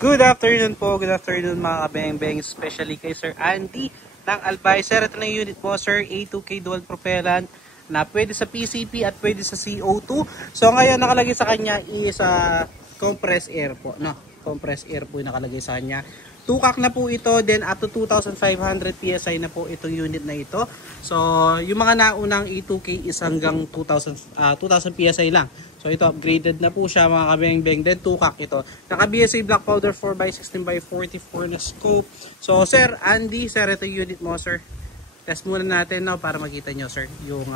Good afternoon po, good afternoon mga kabeng-beng, especially kay Sir Andy ng Albay. Sir, ito na yung unit mo, Sir, A2K dual propellant na pwede sa PCP at pwede sa CO2. So ngayon nakalagay sa kanya is compressed air po, no? Compressed air po yung nakalagay sa kanya. Tukak na po ito, then up to 2,500 PSI na po itong unit na ito. So yung mga naunang A2K is hanggang 2,000 PSI lang. So ito upgraded na po siya mga kabeng-beng. Then tukak ito. Naka BSA black powder 4x16x44 na scope. So Sir Andy, sir, ito yung unit mo, sir. Test muna natin now para makita nyo, sir, yung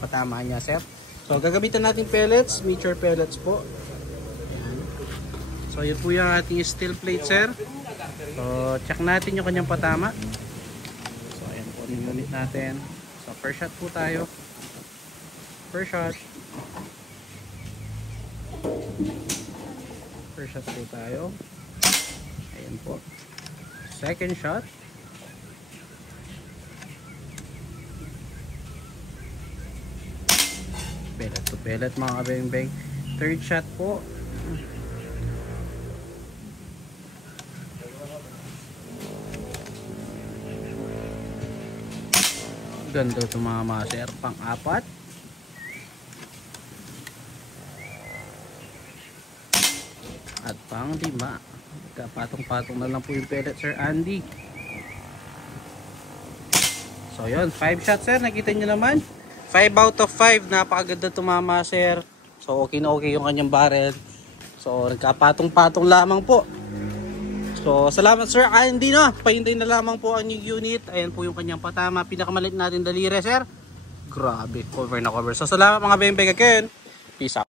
patama niya, sir. So gagamitan natin pellets, mature pellets po. Ayan. So yun po yung ating steel plate, sir. So check natin yung kanyang patama. So ayan po yung unit natin. So first shot po tayo. First shot. First shot po tayo. Ayan po. Second shot. Pellet to pellet mga kabeng-beng. Third shot po. Ganda ito mga master. Pang-apat. At pang-lima. Patong-patong na lang po yung pellet, Sir Andy. So yun, 5 shots, sir. Nakita nyo naman. 5 out of 5. Napakaganda tumama, sir. So okay na okay yung kanyang barrel. So nagkapatong-patong lamang po. So salamat, Sir Andy, no? Pahintayin na lamang po ang new unit. Ayan po yung kanyang patama. Pinakamalit natin daliri, sir. Grabe, cover na cover. So salamat mga beng-beng again. Peace out.